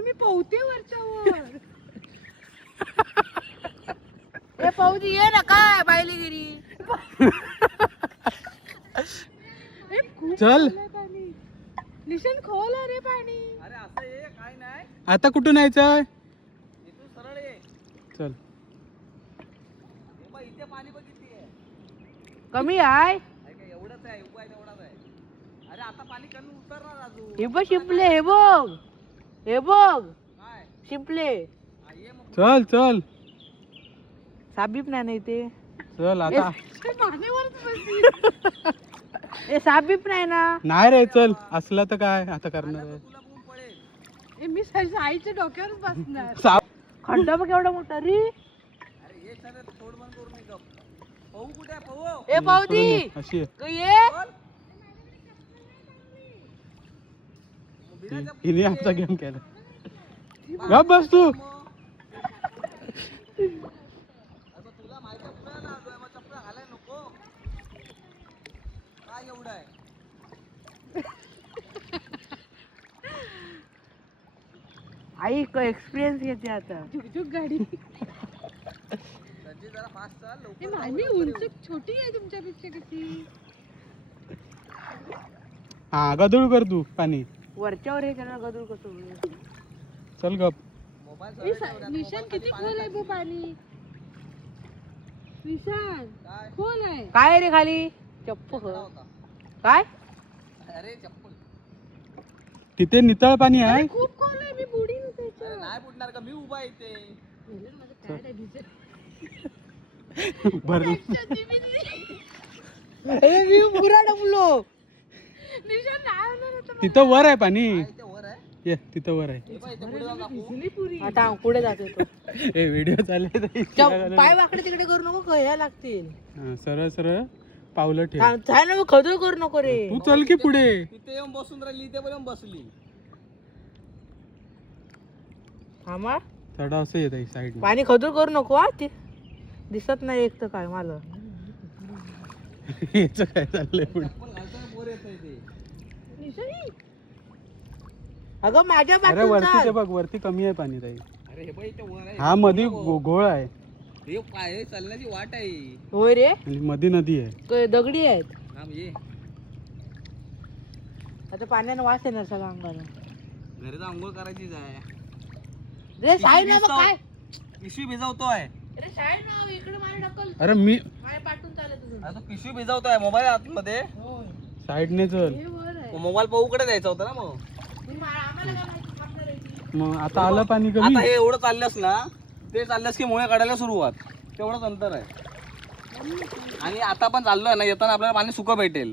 अरे मी पोहते वरच्यावर. ए पाऊजी ये ना काय बायलीगिरी. चल निशान खोल रे पाणी. अरे असं ये काय नाही आता कुठून यायचं? इथून सरळ ये. चल हे बघ इथे पाणी बघितली आहे कमी आहे. काय एवढंच आहे उपाय तेवढाच आहे. अरे आता पाणी कमी उतरणार अजून. हे बघ शिंपले. हे बघ हे बघ काय शिंपले. हा, ये मग चल चल साबीप नाही ते. चल आता ए साबीप नाही ना. नाही रे चल असलं तर काय आता करणार आहे. तुला बघून पडेल. मी आईच्या डोक्यावर बसणार. साप खड्डा बघ एवढा मोठा रे. अरे ये सर थोड बंद करू मी गप. पाहू कुठे आहे पाहू. ए पाऊदी अशी आहे. ये. हिने आमचा गेम केला. गप बस तू. तुला माहिती आहे कुठे आला मग चप्पल घालाय नको. काय एवढं आहे. आई एक्सपिरियन्स घेते आता. झुकझुक गाडी. संजय जरा फास्ट चाल लवकर. माझी उंची छोटी आहे तुमच्यापेक्षा किती. हा गदूळ कर तू पाणी. वरच्यावर हे करणार गदूळ कसं. चल गप. मोबाईल निशान किती खोल आहे बो पाणी. निशान काय खोल आहे. काय रे खाली चप्पल काय. अरे चप्पल तिथे नितळ पाणी आहे. खूप खोल आहे. मी बुडीन अरे नाही बुडणार का मी उभा आहे इथे. भर मी पुरा डबलो. निशान नाही होणार आता. तिथं वर आहे पाणी. इथे वर आहे. ये तिथं वर आहे. हे बघ इथे पुढे जाऊन दाखवू. आता पुढे जातो तो. ए व्हिडिओ चालले. पाय वाकडे तिकडे करू नको. कळ्या लागतील. सरळ सरळ पावलं ठेव. चाल ना खदळ करू नको रे. तू चल की पुढे. इथे येऊन बसून राहिली इथे पण येऊन बसली. थांबा. चढा असं येत आहे साईड. पाणी खदूळ करू नको. हा ते दिसत नाही एक तर काय मला. याच काय चाललंय पुढे. चप्पल घालताना बोर येतंय ते. अगं माझ्या अरे बाजूला वरती ते चाल. बघ वरती कमी आहे पाणी ताई. अरे हे बघ इथे वर आहे. हा मधी घोळ आहे हे पाय चालण्याची वाट आहे. होय रे. आणि मध्ये नदी आहे. दगडी आहेत. हा म्हणजे आता पाण्यानं वास येणार सगळं अंगानं. घरी तर आंघोळ करायचीच आहे. रे साई ना बघ काय. पिशवी भिजवतोय. अरे साई ना इकडे मला ढकल. अरे मी माझ्या पाठून चालत तुझं. अरे तो पिशवी भिजवतोय मोबाईल आतमध्ये. साईडने चल. हे वर आहे. मोबाईल पाहूकडे द्यायचा होता ना मग. आम्हाला काय माहिती थांबणार आहे ती. मग आता आलं पाणी आता कमी. हे एवढं चाललंस ना ते चाललंस की मुळे काढायला सुरुवात. तेवढंच अंतर आहे. आणि आता पण चाललोय ना येताना आपल्याला पाणी सुकं भेटेल.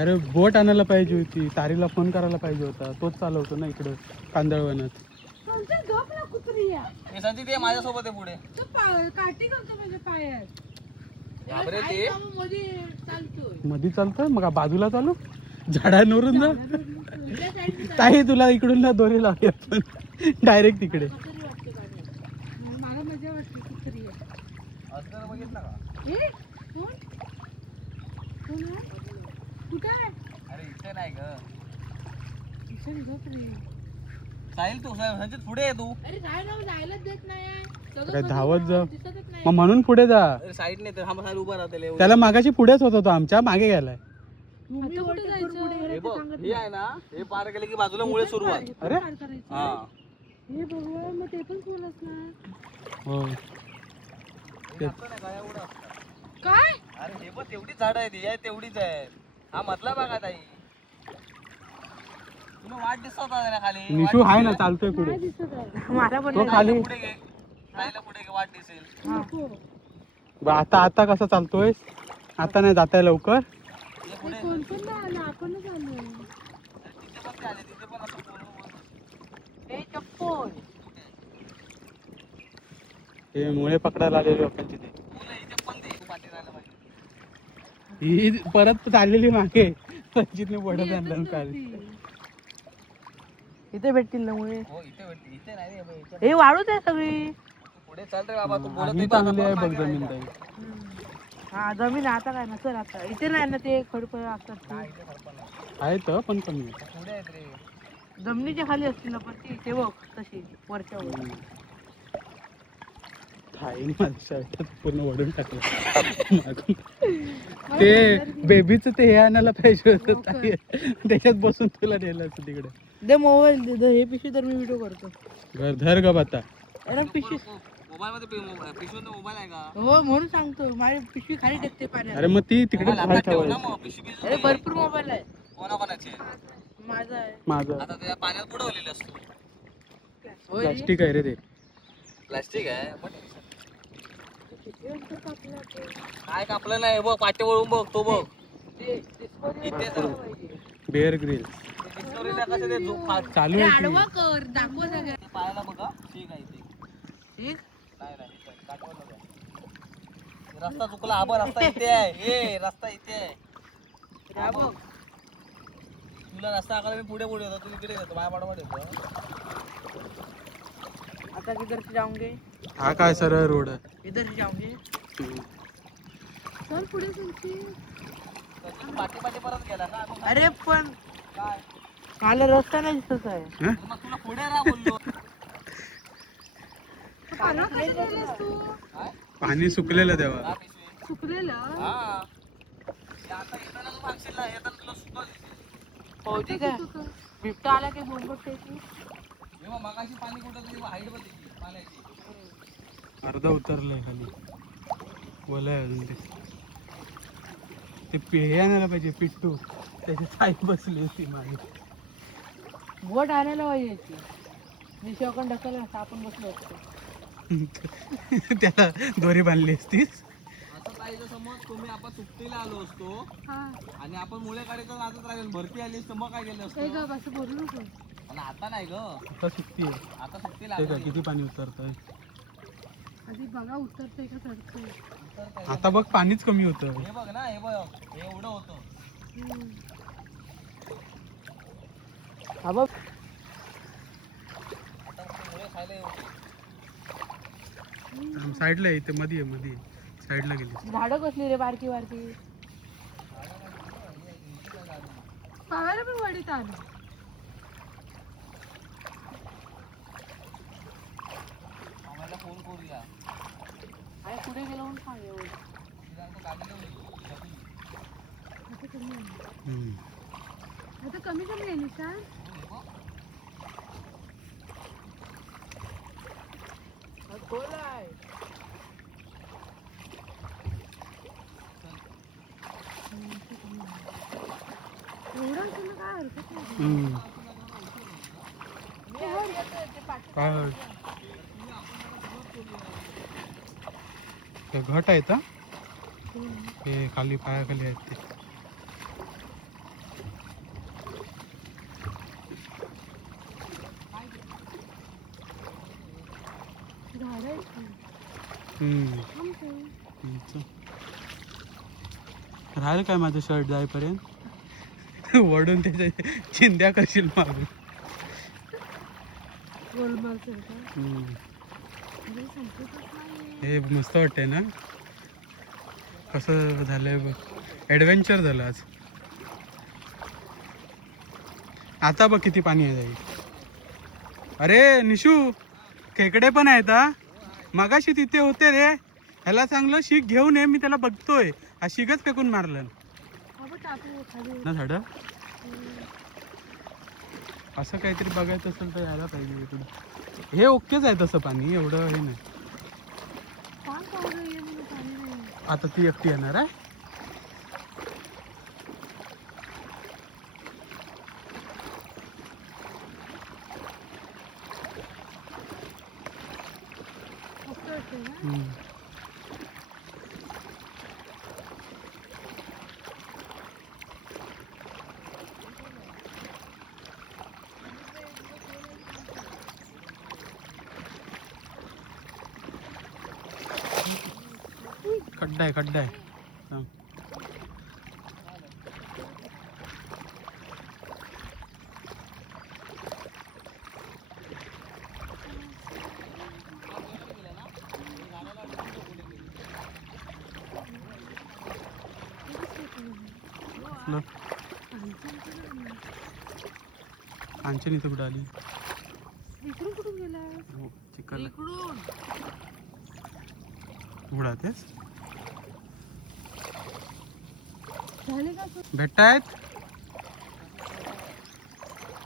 अरे बोट आणायला पाहिजे होती. तारीला फोन करायला पाहिजे होता. तोच चालवतो ना इकडं कांदळवनात. हे संजी ते माझ्यासोबत आहे पुढे. काठी घालतो माझ्या पायात. घाबरे ते. मध्ये चालतोय. मधी चालतं मग बाजूला चालू झाडांवरून जा. ताई तुला इकडून ना दोरी लावली आपण डायरेक्ट तिकडे. मला मजा वाटते कुत्री आहे. असं बघितलं का. हे कोण कोण आहे? कुठं आहे? अरे इथे नाही ग. किशन झोप रे. साहिल तू संजित पुढे आहे तू. अरे काय ना जायलाच देत नाही आहे. सगळं काय कधी धावत जा. दिसतच नाही. मग म्हणून पुढे जा. अरे साईडने तर हा साहिल उभा राहते. त्याला मागाशी पुढेच होता तो आमच्या मागे गेलाय. आता कुठे जायचं? हे बघ हे आहे ना हे पार केलं की बाजूला मुळे सुरुवात. अरे पार करायचं. हा हे भगवान मग ते पण खोल असणार. हो हे असं नाही का एवढं असतं. काय अरे हे बघ तेवढीच झाड आहे ती आहे तेवढीच आहे. हा मधला भाग आहे ताई. तुला वाट दिसत होता ना खाली. निशू आहे ना चालतोय पुढे. मला पण तो खाली. पुढे घे. जायला पुढे घे वाट दिसेल. आता आता कसा चालतोय. आता नाही जाताय लवकर. हे पुढे कोण पण आलं आपणच आलो. तिथे पण ते आले तिथे पण असं बोलून हे चप्पल हे मुळे पकडायला आलेले लोकांची ते. तुला इथे पण दे तू पाठी राहायला पाहिजे. ही परत चाललेली मागे संचितने पडत आणलं काल. इथे भेटतील ना मुळे. हो इथे भेटते इथे नाही रे बाई, इथे. हे वाळूच आहे सगळी. तू पुढे चल रे बाबा तू बोलत ही नाही चांगली आहे आता बघ मागे जमीन राहायचं. ताई. हा जमीन आता काय ना सर आता इथे नाही ना ते खडपड असतात ते. आहे तर पण कमी आहे. पुढे आहेत रे. जमिनीच्या खाली असतील ना पण ती ते बघ तशी वरच्यावर. थाई माझ्या शर्टात पूर्ण ओढून टाकलं मागून. ते बेबीचं ते हे आणायला पाहिजे होतं ताई. त्याच्यात बसून तुला नेलं असं तिकडे. दे मोबाईल दे हे पिशवी तर मी व्हिडिओ करतो. घर धर ग बाता. अरे पिशवी मोबाईल मध्ये पिशवीमध्ये मोबाईल आहे का? हो म्हणून सांगतो माझी पिशवी खाली टाकते पाण्यात. अरे मग ती तिकडे मोबाईल बाहेर हातात ठेव ना ठेवायची. मग पिशवी बिशवी अरे भरपूर मोबाईल आहे. कोणाकोणाचे? माझा आहे. माझं आता त्या पाण्यात बुडवलेलं असतो. होय रे. प्लास्टिक आहे रे ते. प्लास्टिक आहे काय कापलं नाही बघ पाठी वळून बघ तो बघ ते disposable इथे करायला पाहिजे. बेअर ग्रिल डिस्कवरीला कसं ते झोप खात चालू ते आहे की. आडवा कर दाखव सगळ्या. पायाला बघा ठीक आहे इथे ठीक नाही नाही इथे काठवलं नाही. रस्ता चुकला आबा रस्ता इथे आहे ए रस्ता इथे आहे हा बघ. तुला रस्ता आकाला मी पुढे पुढे होतो तू इकडे येतो माझ्या पाठोपाठ येतो आता किधर से जाऊंगे हा काय सरळ रोड आहे. इधर से जाऊंगे चल पुढे चलते. पाठी पाठी परत गेला का मग अरे पण काय मला रस्ता नाही दिसत आहे. मग तुला पुढे राहा बोललो काय पाणी सुकलेलं तेव्हा. हा पिशवी सुकलेलं हा ते आता येताना तू मागशील ना येताना तुला सुकल पावती काय बिबटा आला की बोंबट त्याची. जेव्हा मगाशी पाणी कुठं तरी हाईट बघ त्याची पाण्याची अर्धा उतरलंय खाली. बोल आहे अजून ते हे आणायला पाहिजे पिट्टू. त्याची साई बसली होती मागे. बोट आणायला पाहिजे याची. निशोकन ढकलला असता आपण बसलो असतो. त्याला दोरी बांधली असतीस. असं काही जर समज तुम्ही आपण सुट्टीला आलो असतो आणि आपण मुळे काढायचं नाचत राहिलो भरती आली असतं मग काय केलं असतं असं बोलू नको. पण आता नाही ग आता सुट्टी आहे. आता सुट्टीला ते आलो काय किती पाणी उतरतंय. आधी बघा उतरतंय का चढतंय. आता बघ पाणीच कमी होतं. हे बघ ना हे बघ हे एवढं होतं हा बघ आता मुळे खायला येऊ साईडला आहे इथे मध्ये आहे मध्ये. साईडला गेली. झाडं कसली रे बारकी बारकी. पाहायला पण वाढीत आलं. आम्हाला फोन करूया आणि पुढे गेलो म्हणून सांग एवढं. आता कमी कमी आहे निशान. खोल आहे. एवढं असेल ना काय हरकत नाही. ते वर येतंय, ते पाठी- काय ते घट आहेत हा? हे खाली पायाखाली आहेत ते. झाडं आहेत की. राहील काय माझं शर्ट जाईपर्यंत. वडून त्याच्या चिंध्या करशील मागून. गोलमाल सारखं. म्हणजे संपतच नाहीये. हे मस्त वाटतंय ना. कसं झालंय बघ. ॲडव्हेंचर झालं आज. आता बघ किती पाणी आहे जाईल. अरे निशू खेकडे पण आहेत हा. मगाशी तिथे होते रे. ह्याला चांगलं शीख घेऊन ये. मी त्याला बघतोय. हा शिकच फेकून मारलं हा बघ टाकू खाली. ना झाडं. असं काहीतरी बघायचं असेल तर यायला पाहिजे इकडे. हे ओकेच आहे तसं पाणी एवढं हे नाही. सांग केवढं ये म्हणून पाणी नाही. आता ती एकटी येणार आहे. मस्त वाटतंय ना. खड्डा आहे खड्डा आहे. थांब. वाटलं. कांचन इथं कुठं आली? इकडून कुठून गेला? हो, चिखल इकडून उडातेच झाले का? भेटतायत.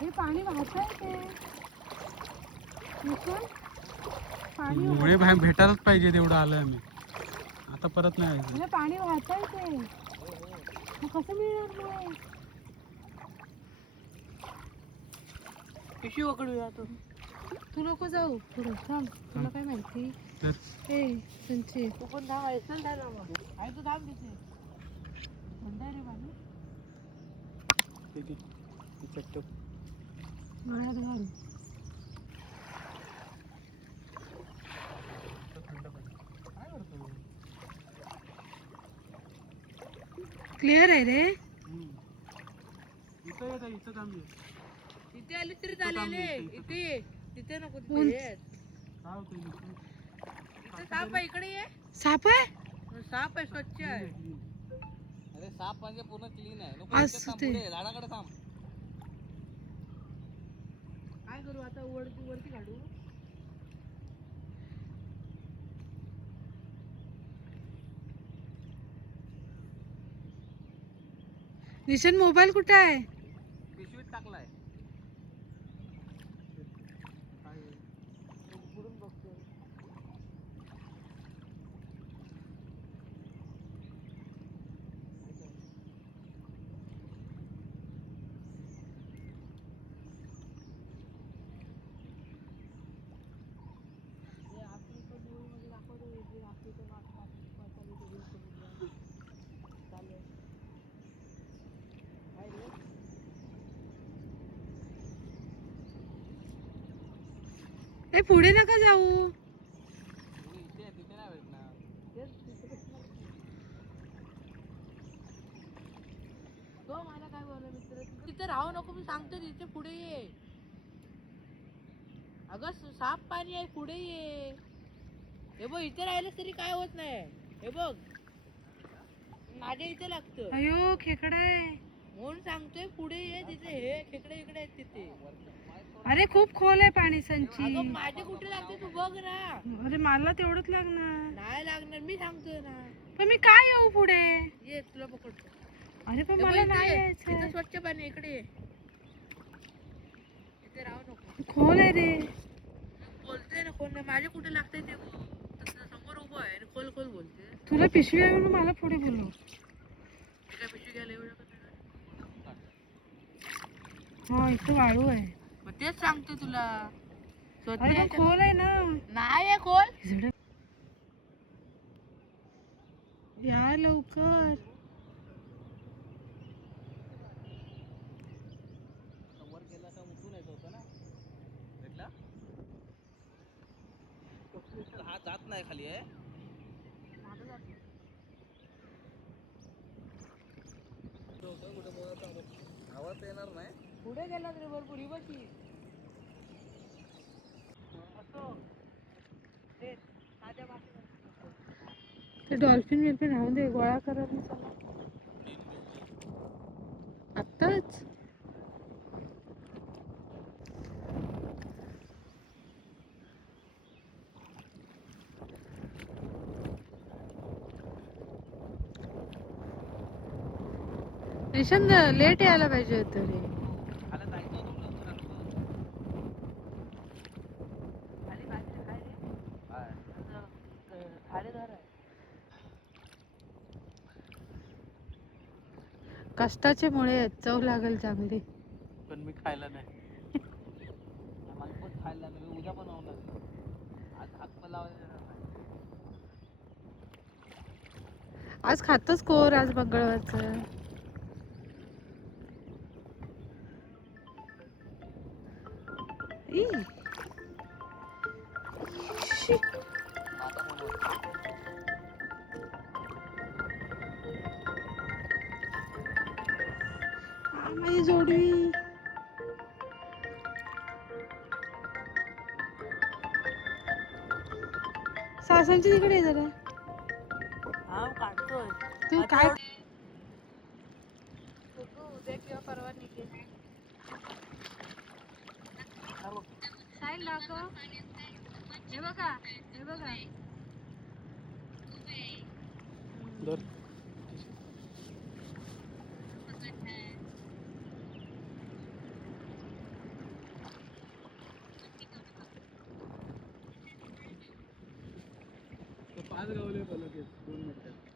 हे पाणी वाहत आहे ते निखिल, पाणी मुळे बाहेर भेटायलाच पाहिजे तेवढं आलोय आम्ही. आता परत नाही यायचं. हे पाणी वाहत आहे ते, मग कसं मिळणार नाही? पिशवी पकडूया तो. तू नको जाऊ पुढं, थांब. तुला काय माहिती? तर ए संची, तू पण थांब. ऐसल झाला मग आहे तू थांब तिथे. थंड आहे रे पाणी. ठीक आहे, चट्ट गळ्यात घाल. क्लिअर आहे रे. इथं येत इथं थांबली. इथे आली तरी चालेल. इथे तिथे नको. तिथे साप आहे. इकडे ये. साप आहे. साप आहे. स्वच्छ आहे. अरे साप म्हणजे पूर्ण क्लीन आहे. असं ते. झाडाकडे थांब. काय करू आता? वरती काढू. निशन मोबाईल कुठे आहे? पिशवीत टाकलाय. ए पुढे नका जाऊ. इथे तिथे नाही भेटणार. तो मला काय बोलला मित्र, तिथे राहू नको. मी सांगतो तिथे पुढे ये. अगं साफ पाणी आहे, पुढे ये. हे बघ, इथे राहिलं तरी काय होत नाही. हे बघ माझ्या इथे लागतं. अयो खेकडा आहे म्हणून सांगतोय, पुढे ये. तिथे हे खेकडे इकडे आहेत तिथे. अरे खूप खोल आहे पाणी संची. अगं माझे कुठे लागते तू बघ ना. अरे मला तेवढंच लागणार. नाही लागणार, मी सांगतोय ना. पण मी काय येऊ पुढे? ये तुला पकडतो. अरे पण मला नाही यायचं. इथे स्वच्छ पाणी, इकडे ये. इथे राहू नको. खोल आहे रे. बोलते ना खोल नाही. माझे कुठे लागते ते समोर उभं आहे आणि खोल खोल बोलते. तुला पिशवी आहे म्हणून मला पुढे बोलव. काय पिशवी घ्यायला एवढं का? हा इथं वाळू आहे. मग तेच सांगते तुला. खोल आहे ना. नाही आहे खोल. या लवकर. वर गेला तर उठून यायचं होतं ना. भेटला हा जात नाही खाली आहे. आवाज येणार नाही. पुढे गेला तरी भरपूर ही बघी. ते डॉल्फिन बिल्फिन राहून दे, गोळा करत नाही चला आत्ताच. निशांत लेट यायला पाहिजे होतं रे. खाली जायचं होतं लवकर आलं. कष्टाचे मुळे आहेत, चव लागेल चांगली. पण मी खायला नाही. मला पण खायला नाही. मी उद्या बनवणार. आज हात पण लावायचा नाही. आज खातोच कोर, आज मंगळवारचं. ई. शी. आता बनवतो. माझी जोडवी. सासांची तिकडे जरा. तू काय परवा निघेल. साहिल दाखव. हे बघा, हे बघा. पाच गावले 2 मिनिटात.